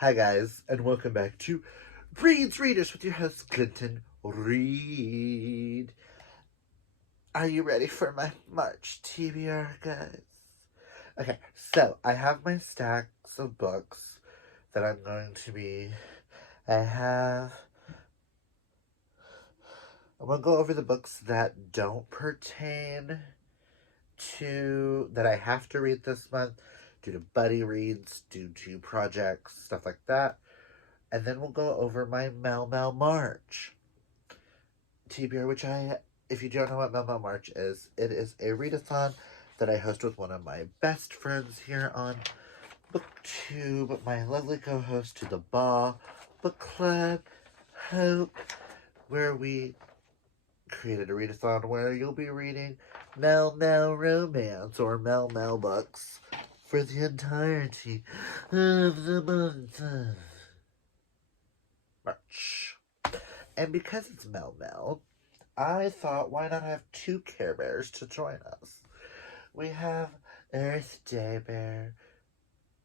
Hi guys, and welcome back to Reed's Readers with your host Clinton Reed. Are you ready for my March TBR, guys? Okay, so I have my stacks of books that I'm going to be. I'm gonna go over the books that don't pertain that I have to read this month due to buddy reads, due to projects, stuff like that. And then we'll go over my Mel March TBR, if you don't know what Mel March is, it is a readathon that I host with one of my best friends here on BookTube, my lovely co-host to the Ball Book Club, Hope, where we created a readathon where you'll be reading Mel romance or Mel books for the entirety of the month of March. And because it's Mel, I thought, why not have two Care Bears to join us? We have Earth Day Bear.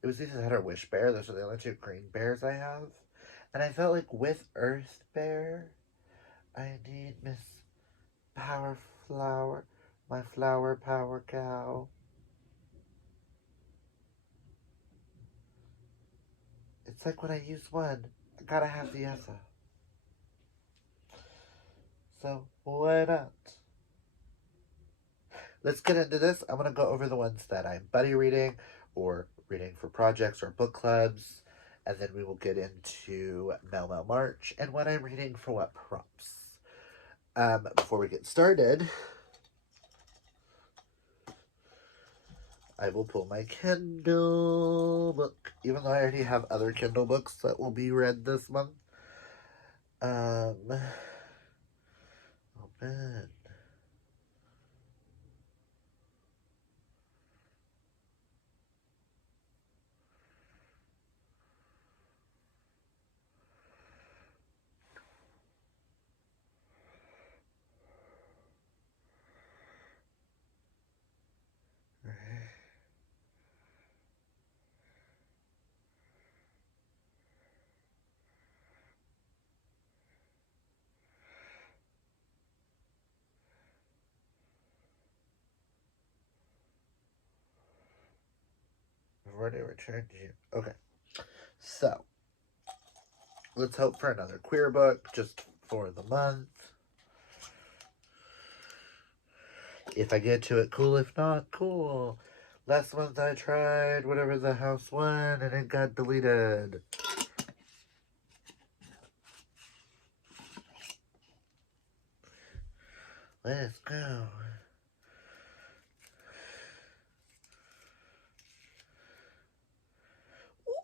It was either that or Wish Bear. Those are the only two green bears I have. And I felt like with Earth Bear, I need Miss Power Flower, my flower power cow. It's like when I use one, I gotta have the other. So, why not? Let's get into this. I'm going to go over the ones that I'm buddy reading or reading for projects or book clubs. And then we will get into Mel March and what I'm reading for what prompts. Before we get started, I will pull my Kindle book, even though I already have other Kindle books that will be read this month. Open. I've already returned to you. Okay. So, let's hope for another queer book just for the month. If I get to it, cool. If not, cool. Last month I tried whatever the house one and it got deleted. Let's go.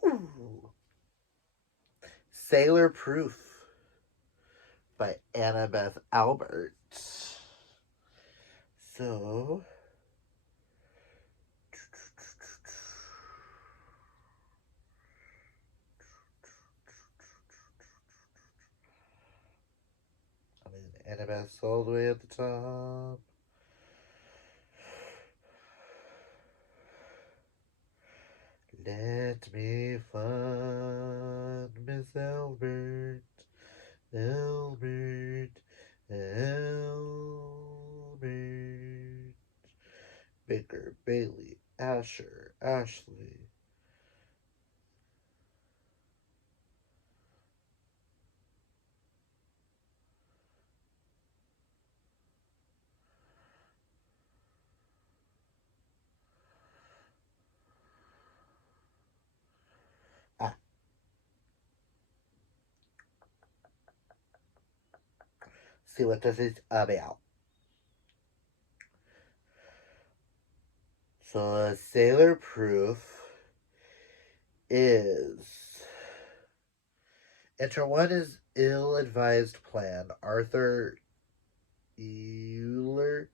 Ooh. Sailor Proof by Annabeth Albert. So, I mean, Annabeth's all the way at the top. Let me find Miss Albert, Albert, Baker, Bailey, Asher, Ashley. See what this is about. So, Sailor Proof is. Enter one is ill-advised plan. Arthur Euler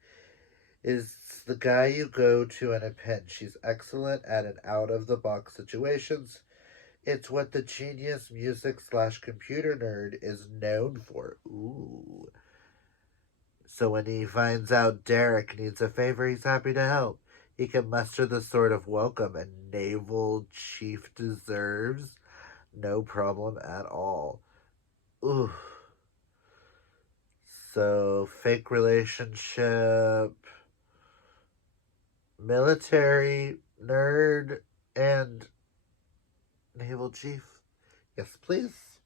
is the guy you go to in a pinch. He's excellent at an out-of-the-box situations. It's what the genius music/computer nerd is known for. Ooh. So when he finds out Derek needs a favor, he's happy to help. He can muster the sort of welcome a naval chief deserves. No problem at all. Ooh. So, fake relationship, military, nerd, and naval chief. Yes, please.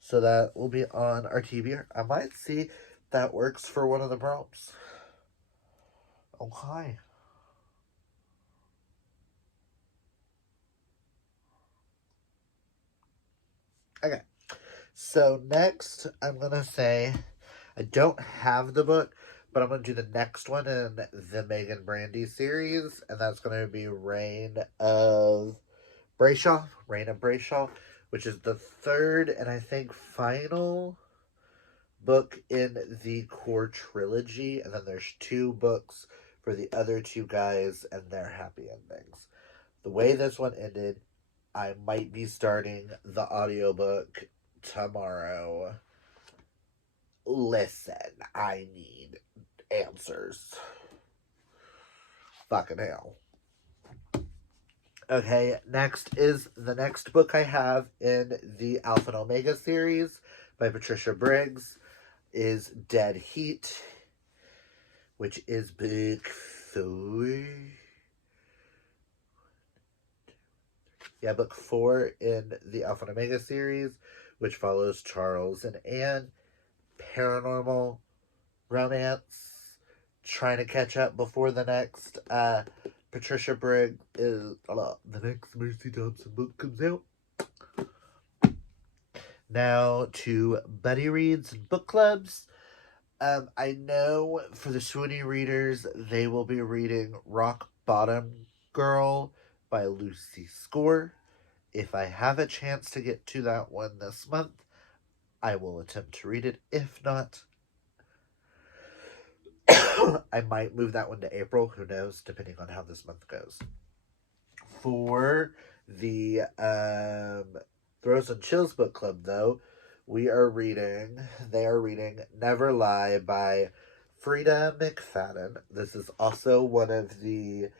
So that will be on our TBR. I might see that works for one of the prompts. Okay. Okay. So next, I'm gonna say I don't have the book, but I'm gonna do the next one in the Megan Brandy series, and that's gonna be Reign of Brayshaw, which is the third and I think final book in the core trilogy, and then there's two books for the other two guys and their happy endings. The way this one ended, I might be starting the audiobook tomorrow. Listen, I need answers. Fucking hell. Okay, next is the next book I have in the Alpha and Omega series by Patricia Briggs is Dead Heat, which is book 4. Yeah, book 4 in the Alpha and Omega series, which follows Charles and Anne. Paranormal romance, trying to catch up before the next Patricia Briggs is the next Mercy Thompson book comes out. Now to buddy reads and book clubs. I know for the Swoonie readers, they will be reading Rock Bottom Girl by Lucy Score. If I have a chance to get to that one this month, I will attempt to read it. If not, I might move that one to April. Who knows, depending on how this month goes. For the Throws and Chills book club, though, they are reading Never Lie by Frida McFadden. This is also one of the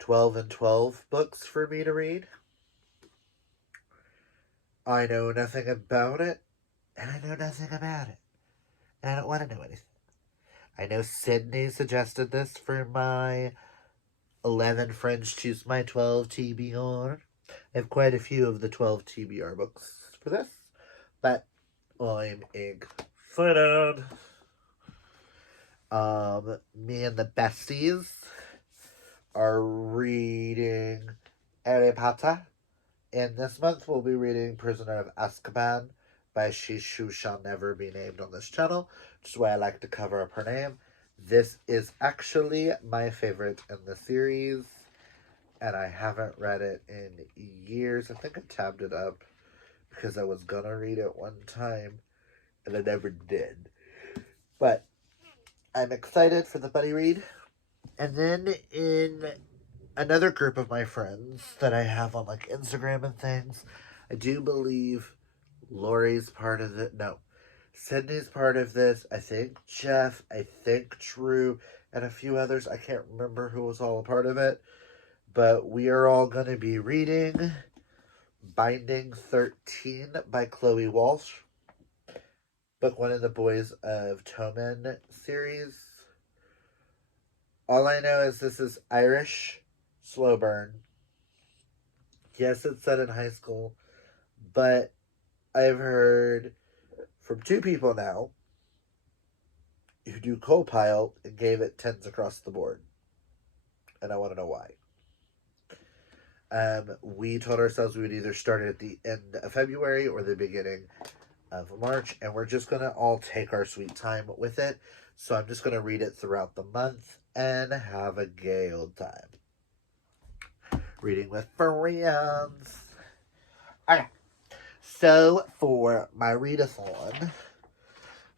12 and 12 books for me to read. I know nothing about it, and I know nothing about it, and I don't want to know anything. I know Sydney suggested this for my 11 Friends Choose My 12 TBR. I have quite a few of the 12 TBR books for this, but I'm excited. Me and the besties are reading Harry Potter, and this month we'll be reading Prisoner of Azkaban by She Who Shall Never Be Named on this channel, which is why I like to cover up her name. This is actually my favorite in the series, and I haven't read it in years. I think I tabbed it up because I was gonna read it one time, and I never did. But I'm excited for the buddy read. And then in another group of my friends that I have on like Instagram and things, I do believe Lori's part of it. No, Sydney's part of this. I think Jeff, I think Drew, and a few others. I can't remember who was all a part of it. But we are all going to be reading Binding 13 by Chloe Walsh. Book 1 in the Boys of Tomen series. All I know is this is Irish slow burn. Yes, it's set in high school, but I've heard from 2 people now who do co-pile and gave it 10s across the board. And I want to know why. We told ourselves we would either start it at the end of February or the beginning of March, and we're just going to all take our sweet time with it. So I'm just going to read it throughout the month and have a gay old time. Reading with friends. Okay. So for my readathon,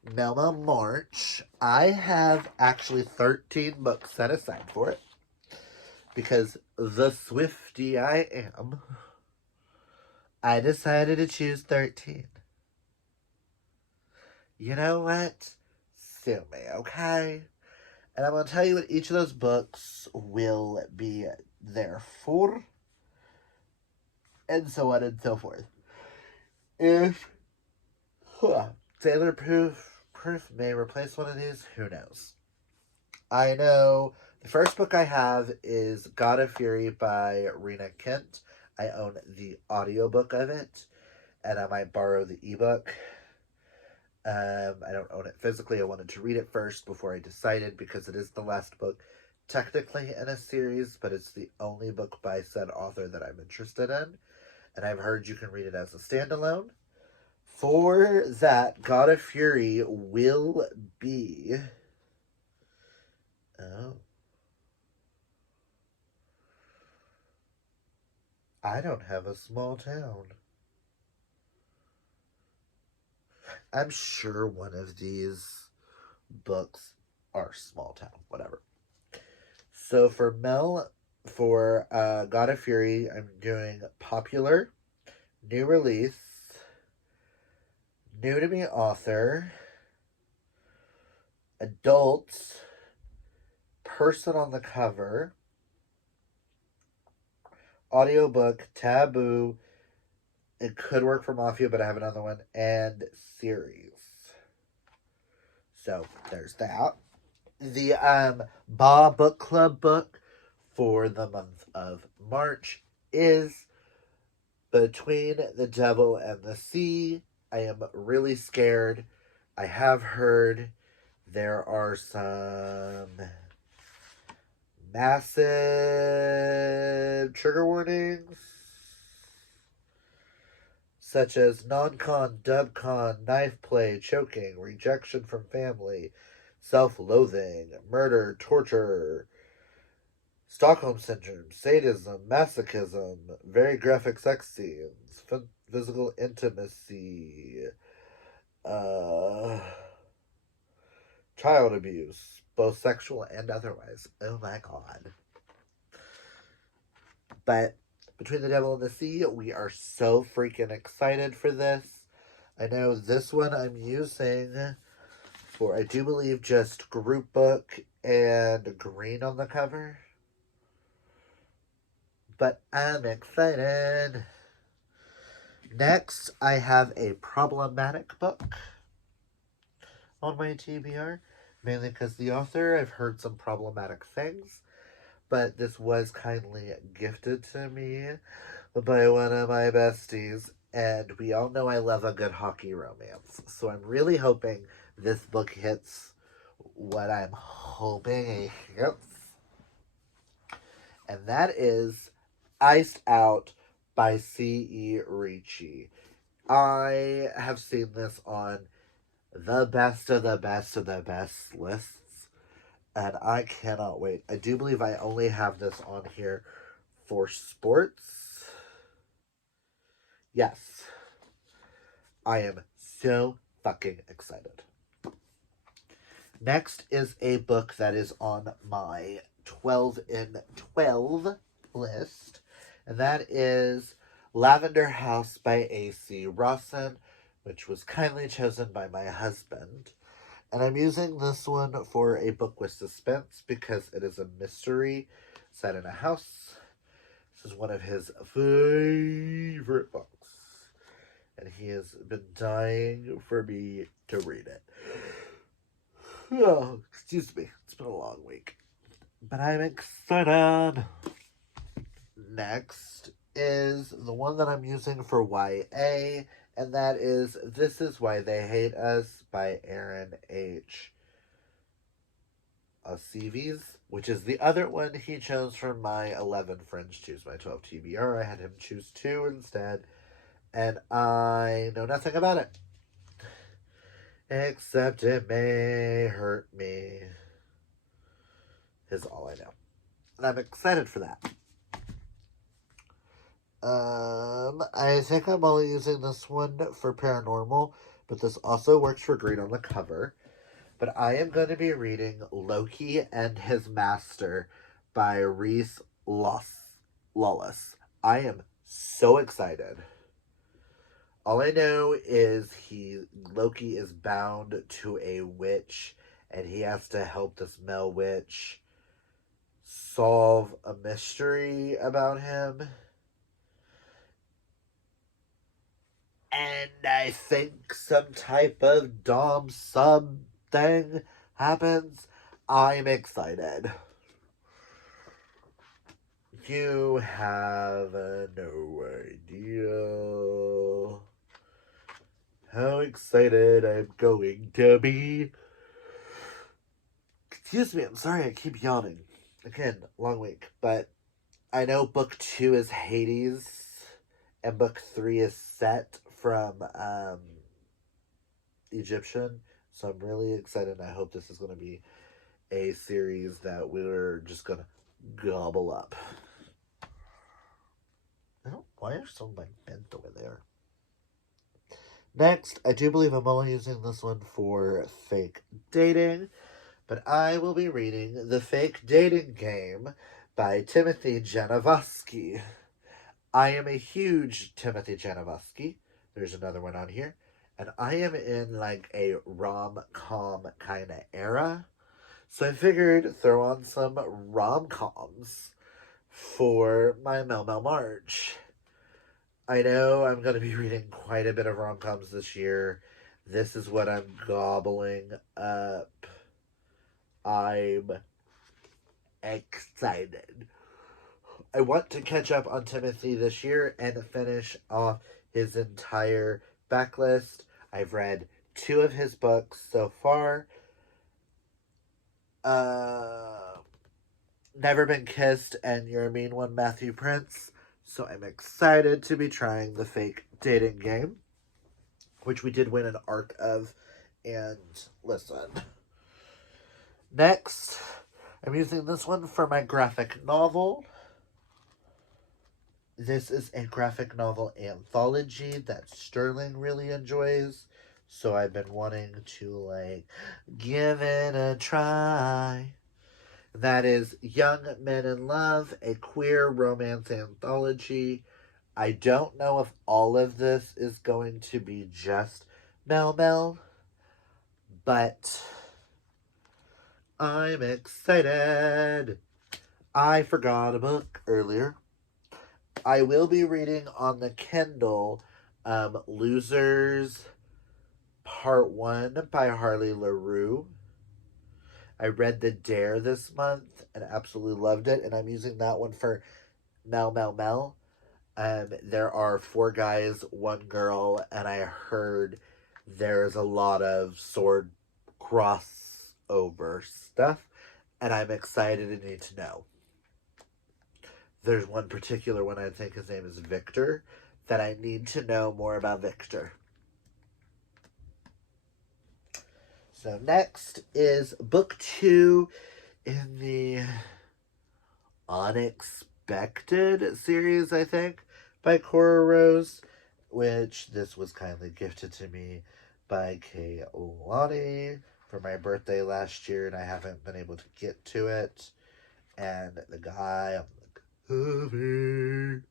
Melma March, I have actually 13 books set aside for it. Because the Swiftie I am, I decided to choose 13. You know what? Sue me, okay? And I'm going to tell you what each of those books will be there for. and so on and so forth. If Sailor Proof may replace one of these, who knows? I know the first book I have is God of Fury by Rena Kent. I own the audiobook of it, and I might borrow the ebook. I don't own it physically. I wanted to read it first before I decided because it is the last book technically in a series, but it's the only book by said author that I'm interested in. And I've heard you can read it as a standalone. For that, God of Fury will be. Oh. I don't have a small town. I'm sure one of these books are small town, whatever. So for God of Fury, I'm doing popular, new release, new to me author, adults, person on the cover, audiobook, taboo. It could work for Mafia, but I have another one, and series. So there's that. The Ba Book Club book for the month of March is Between the Devil and the Sea. I am really scared. I have heard there are some massive trigger warnings, such as non-con, dub-con, knife play, choking, rejection from family, self-loathing, murder, torture, Stockholm Syndrome, sadism, masochism, very graphic sex scenes, physical intimacy, uh, child abuse, both sexual and otherwise. Oh my god. But Between the Devil and the Sea, we are so freaking excited for this. I know this one I'm using for, I do believe, just group book and green on the cover. But I'm excited. Next, I have a problematic book on my TBR, mainly because the author, I've heard some problematic things, but this was kindly gifted to me by one of my besties, and we all know I love a good hockey romance, so I'm really hoping this book hits what I'm hoping it hits, and that is Iced Out by C.E. Ricci. I have seen this on the best of the best of the best lists, and I cannot wait. I do believe I only have this on here for sports. Yes, I am so fucking excited. Next is a book that is on my 12 in 12 list, and that is Lavender House by A.C. Rawson, which was kindly chosen by my husband. And I'm using this one for a book with suspense because it is a mystery set in a house. This is one of his favorite books. And he has been dying for me to read it. Oh, excuse me. It's been a long week. But I'm excited. Next is the one that I'm using for YA, and that is This Is Why They Hate Us by Aaron H. Aceves, which is the other one he chose from my 11 friends choose my 12 TBR. I had him choose 2 instead, and I know nothing about it. Except it may hurt me, is all I know. And I'm excited for that. I think I'm only using this one for paranormal, but this also works for green on the cover. But I am going to be reading Loki and His Master by Reese Lawless. I am so excited. All I know is Loki is bound to a witch, and he has to help this male witch solve a mystery about him. and I think some type of Dom sub thing happens. I'm excited. You have no idea how excited I'm going to be. Excuse me, I'm sorry I keep yawning. Again, long week, but I know book 2 is Hades, and book 3 is Set from Egyptian. So I'm really excited, and I hope this is going to be a series that we're just going to gobble up. Why are some of my bent over there? Next, I do believe I'm only using this one for fake dating, but I will be reading The Fake Dating Game by Timothy Janowoski. I am a huge Timothy Janowoski. There's another one on here. And I am in like a rom-com kind of era. So I figured throw on some rom-coms for my Mel March. I know I'm going to be reading quite a bit of rom-coms this year. This is what I'm gobbling up. I'm excited. I want to catch up on Timothy this year and finish off his entire backlist. I've read 2 of his books so far. Never Been Kissed and You're a Mean One, Matthew Prince. So I'm excited to be trying The Fake Dating Game, which we did win an arc of. And listen. Next, I'm using this one for my graphic novel. This is a graphic novel anthology that Sterling really enjoys. So I've been wanting to, give it a try. That is Young Men in Love, a queer romance anthology. I don't know if all of this is going to be just Mel, but I'm excited. I forgot a book earlier. I will be reading on the Kindle Losers Part 1 by Harley LaRue. I read The Dare this month and absolutely loved it, and I'm using that one for Mel. There are 4 guys, 1 girl, and I heard there's a lot of sword crossover stuff, and I'm excited and need to know. There's one particular one, I think his name is Victor, that I need to know more about Victor. So next is book 2 in the Unexpected series, I think, by Cora Rose, which this was kindly gifted to me by Kaylani for my birthday last year, and I haven't been able to get to it. And the guy on the cover,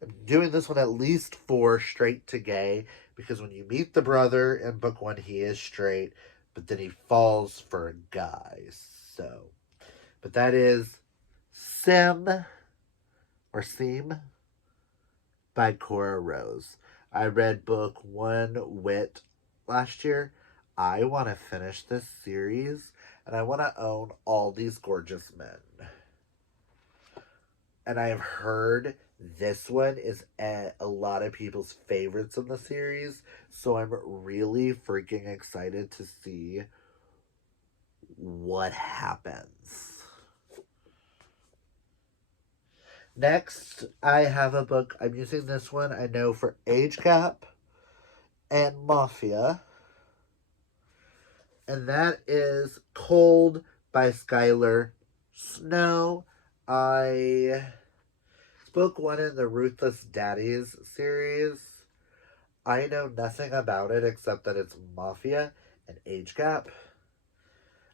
I'm doing this one at least for straight to gay, because when you meet the brother in book 1, he is straight, but then he falls for a guy. So, but that is Seam by Cora Rose. I read book 1 Wit last year. I want to finish this series, and I want to own all these gorgeous men. And I've heard this one is a lot of people's favorites in the series, so I'm really freaking excited to see what happens. Next, I have a book. I'm using this one, I know, for Age Gap and Mafia. And that is Cold by Skylar Snow. Book 1 in the Ruthless Daddies series. I know nothing about it except that it's Mafia and Age Gap.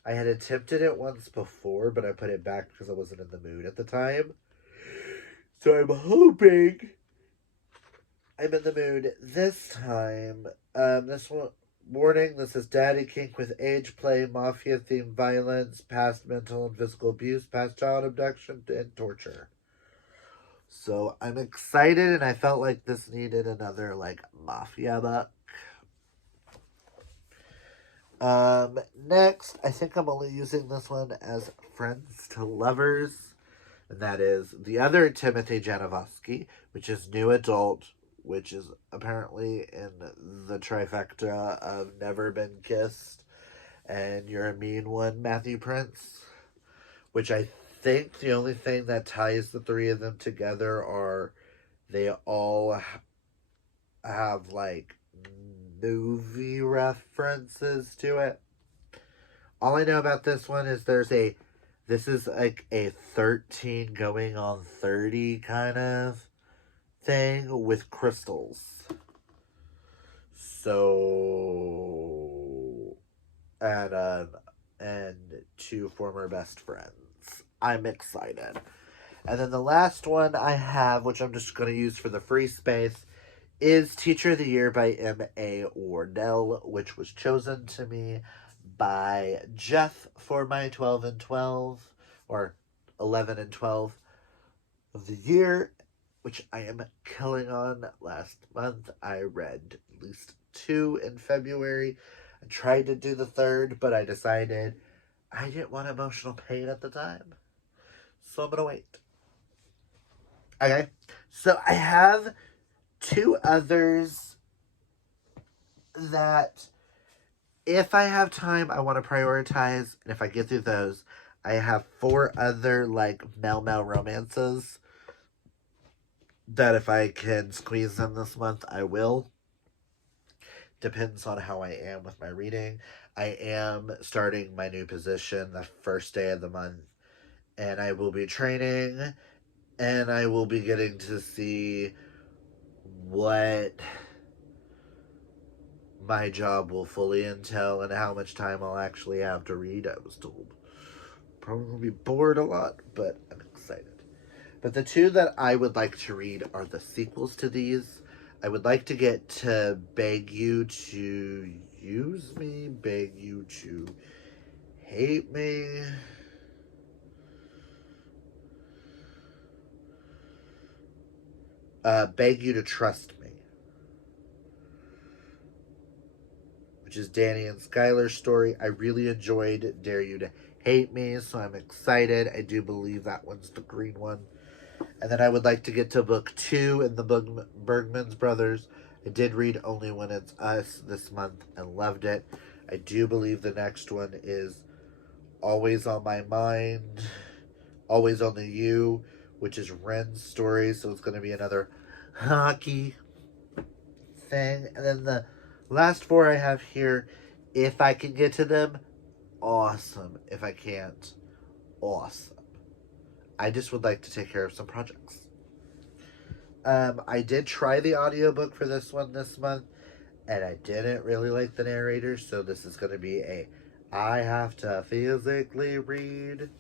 I had attempted it once before, but I put it back because I wasn't in the mood at the time. So I'm hoping I'm in the mood this time. This one, warning, this is daddy kink with age play, mafia-themed violence, past mental and physical abuse, past child abduction, and torture. So I'm excited, and I felt like this needed another, like, mafia book. Next, I think I'm only using this one as friends to lovers, and that is the other Timothy Janovsky, which is new adult, which is apparently in the trifecta of Never Been Kissed and You're a Mean One, Matthew Prince, which I think the only thing that ties the three of them together are they all have, like, movie references to it. All I know about this one is this is like a 13 going on 30 kind of thing with crystals. So, and two former best friends. I'm excited. And then the last one I have, which I'm just going to use for the free space, is Teacher of the Year by M.A. Wardell, which was chosen to me by Jeff for my 12 and 12, or 11 and 12 of the year, which I am killing on. Last month I read at least 2 in February. I tried to do the third, but I decided I didn't want emotional pain at the time. So I'm going to wait. Okay, so I have 2 others that if I have time, I want to prioritize. And if I get through those, I have 4 other, like, male romances that if I can squeeze them this month, I will. Depends on how I am with my reading. I am starting my new position the first day of the month, and I will be training, and I will be getting to see what my job will fully entail and how much time I'll actually have to read. I was told probably going to be bored a lot, but I'm excited. But the 2 that I would like to read are the sequels to these. I would like to get to Beg You to Use Me, Beg You to Hate Me. Beg You to Trust Me, which is Danny and Skylar's story. I really enjoyed Dare You to Hate Me, so I'm excited. I do believe that one's the green one. And then I would like to get to book 2 in the Bergman's Brothers. I did read Only When It's Us this month and loved it. I do believe the next one is Always on My Mind, Always Only You, which is Ren's story. So it's going to be another hockey thing. And then the last 4 I have here, if I can get to them, awesome. If I can't, awesome. I just would like to take care of some projects. I did try the audiobook for this one this month, and I didn't really like the narrator, so this is going to be I have to physically read.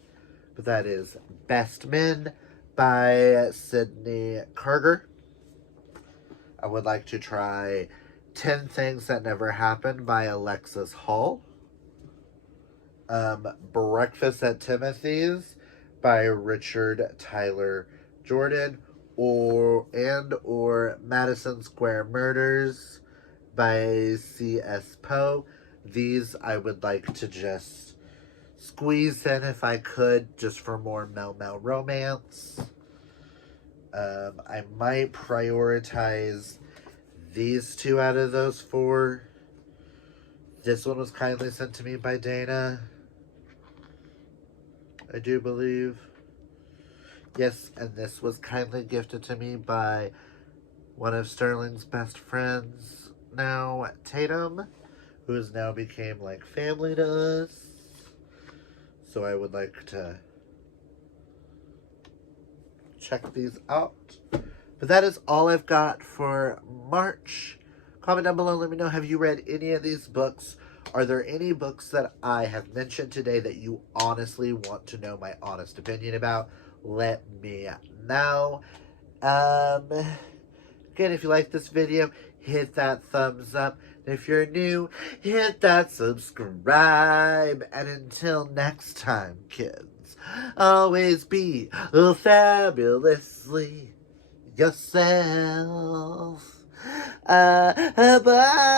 But that is Best Men by Sydney Carter. I would like to try 10 Things That Never Happened by Alexis Hall. Breakfast at Timothy's by Richard Tyler Jordan, or Madison Square Murders by C.S. Poe. These I would like to just squeeze in if I could, just for more male romance. I might prioritize these 2 out of those 4. This one was kindly sent to me by Dana, I do believe. Yes, and this was kindly gifted to me by one of Sterling's best friends now, Tatum, who has now became like family to us. So I would like to check these out. But that is all I've got for March. Comment down below, let me know, have you read any of these books? Are there any books that I have mentioned today that you honestly want to know my honest opinion about? Let me know. Again, if you like this video, hit that thumbs up. And if you're new, hit that subscribe. And until next time, kids, always be fabulously yourself. Bye.